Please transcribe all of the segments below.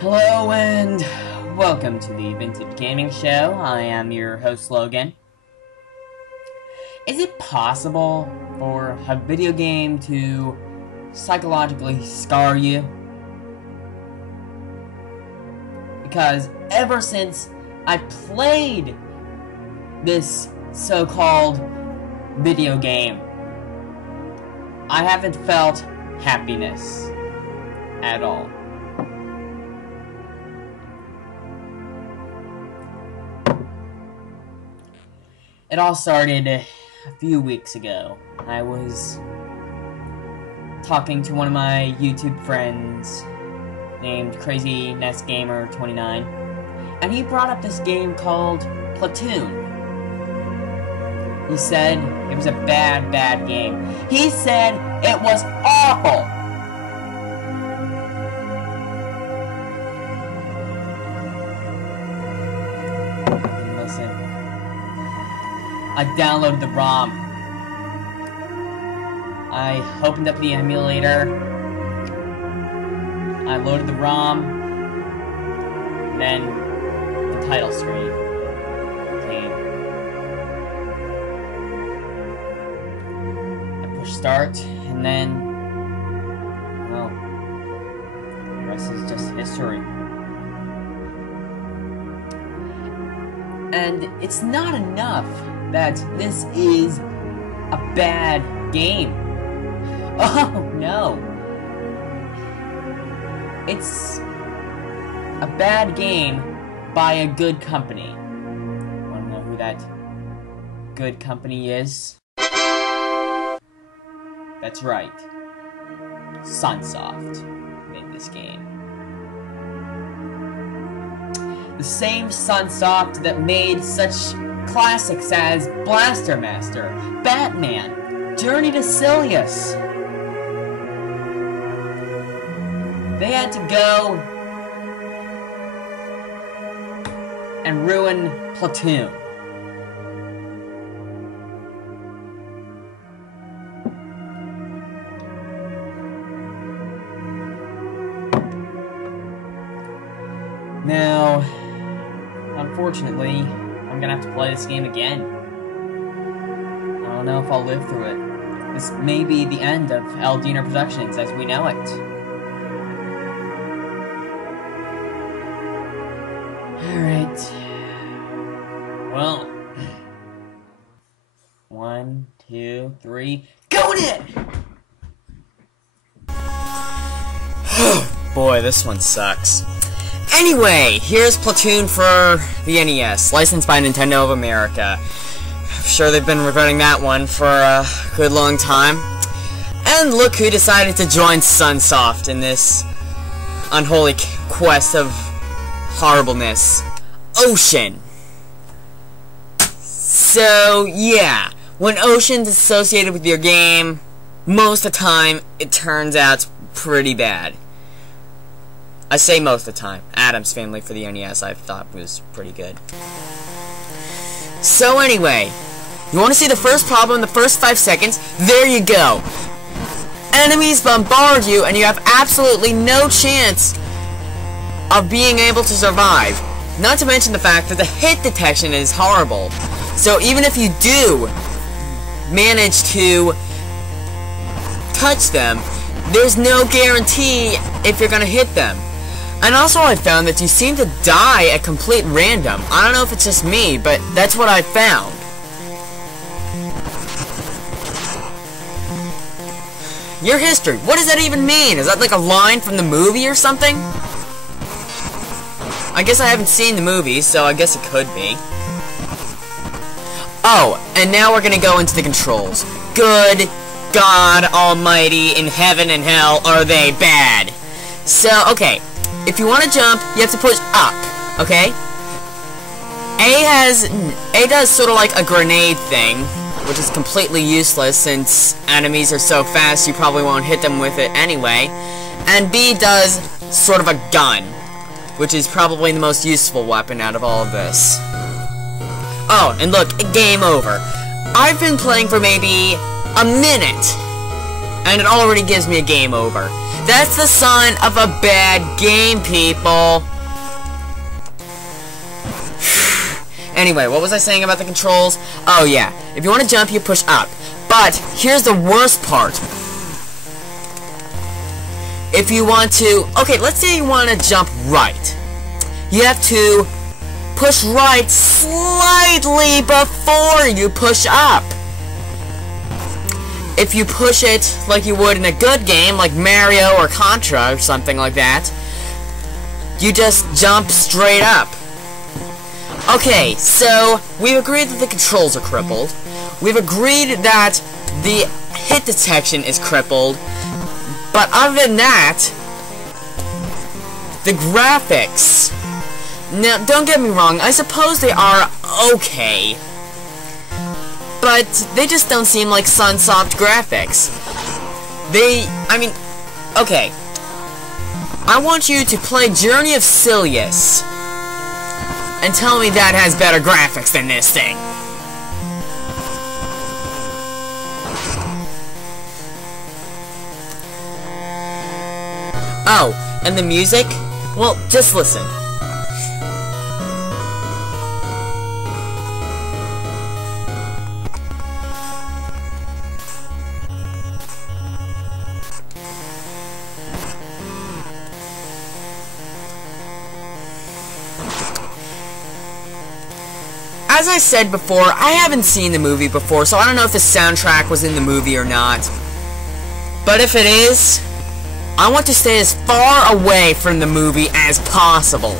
Hello and welcome to the Vintage Gaming Show. I am your host, Logan. Is it possible for a video game to psychologically scar you? Because ever since I played this so-called video game, I haven't felt happiness at all. It all started a few weeks ago. I was talking to one of my YouTube friends named Crazy NES Gamer 29, and he brought up this game called Platoon. He said it was a bad game. He said it was awful. Listen. I downloaded the ROM. I opened up the emulator. I loaded the ROM. Then the title screen came. I pushed start, and then, well, the rest is just history. And it's not enough that this is a bad game. Oh no! It's a bad game by a good company. Wanna know who that good company is? That's right. Sunsoft made this game. The same Sunsoft that made such classics as Blaster Master, Batman, Journey to Silius. They had to go and ruin Platoon. Now, unfortunately, I'm gonna have to play this game again. I don't know if I'll live through it. This may be the end of Eldiner Productions as we know it. Alright. Well. 1, 2, 3. Go it! Boy, this one sucks. Anyway, here's Platoon for the NES, licensed by Nintendo of America. I'm sure they've been regretting that one for a good long time. And look who decided to join Sunsoft in this unholy quest of horribleness. Ocean. So, yeah, when Ocean's associated with your game, most of the time, it turns out pretty bad. I say most of the time. Adam's Family for the NES I thought was pretty good. So anyway, you want to see the first problem in the first 5 seconds? There you go. Enemies bombard you and you have absolutely no chance of being able to survive. Not to mention the fact that the hit detection is horrible. So even if you do manage to touch them, there's no guarantee if you're gonna hit them. And also I found that you seem to die at complete random. I don't know if it's just me, but that's what I found. Your history. What does that even mean? Is that like a line from the movie or something? I guess I haven't seen the movie, so I guess it could be. Oh, and now we're gonna go into the controls. Good God Almighty in heaven and hell, are they bad? So, okay. If you want to jump, you have to push up, okay? A does sort of like a grenade thing, which is completely useless since enemies are so fast you probably won't hit them with it anyway. And B does sort of a gun, which is probably the most useful weapon out of all of this. Oh, and look, game over. I've been playing for maybe a minute, and it already gives me a game over. That's the sign of a bad game, people. Anyway, what was I saying about the controls? Oh yeah, if you want to jump, you push up. But here's the worst part. If you want to... Okay, let's say you want to jump right. You have to push right slightly before you push up. If you push it like you would in a good game, like Mario or Contra or something like that, you just jump straight up. Okay, so we've agreed that the controls are crippled. We've agreed that the hit detection is crippled. But other than that, the graphics... Now, don't get me wrong, I suppose they are okay. But they just don't seem like Sunsoft graphics. Okay. I want you to play Journey of Silius and tell me that has better graphics than this thing. Oh, and the music? Well, just listen. As I said before, I haven't seen the movie before, so I don't know if the soundtrack was in the movie or not. But if it is, I want to stay as far away from the movie as possible.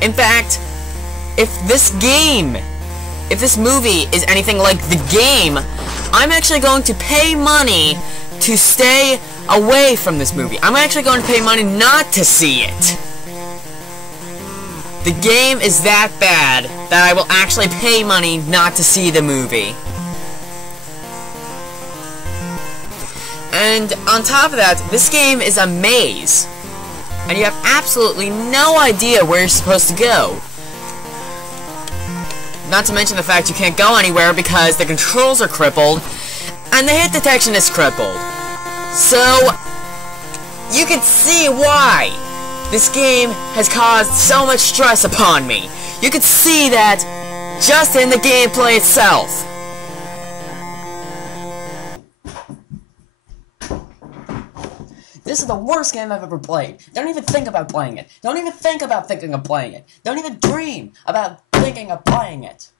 In fact, if this movie is anything like the game, I'm actually going to pay money to stay away from this movie. I'm actually going to pay money not to see it. The game is that bad that I will actually pay money not to see the movie. And on top of that, this game is a maze. And you have absolutely no idea where you're supposed to go. Not to mention the fact you can't go anywhere because the controls are crippled and the hit detection is crippled. So, you can see why this game has caused so much stress upon me. You can see that just in the gameplay itself. This is the worst game I've ever played. Don't even think about playing it. Don't even think about thinking of playing it. Don't even dream about thinking of playing it.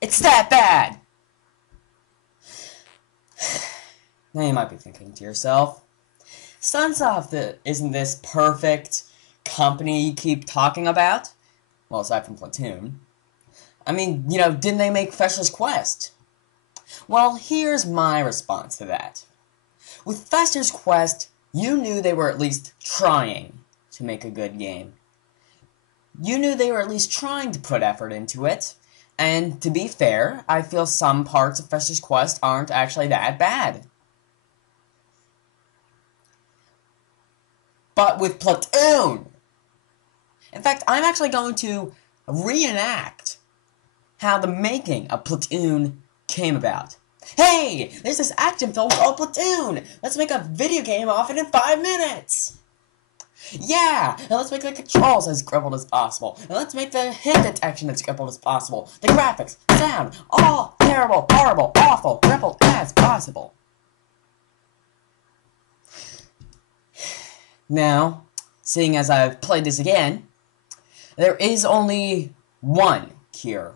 It's that bad. Now you might be thinking to yourself, Sunsoft isn't this perfect company you keep talking about? Well, aside from Platoon. I mean, you know, didn't they make Fester's Quest? Well, here's my response to that. With Fester's Quest, you knew they were at least trying to make a good game. You knew they were at least trying to put effort into it, and to be fair, I feel some parts of Fester's Quest aren't actually that bad. But with Platoon, in fact, I'm actually going to reenact how the making of Platoon came about. Hey, there's this action film called Platoon! Let's make a video game off it in 5 minutes! Yeah, and let's make the controls as crippled as possible. And let's make the hit detection as crippled as possible. The graphics, sound, all terrible, horrible, awful, crippled as possible. Now, seeing as I've played this again, there is only one cure.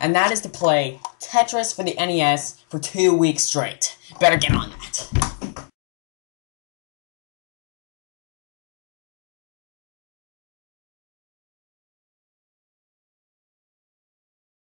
And that is to play Tetris for the NES for 2 weeks straight. Better get on that.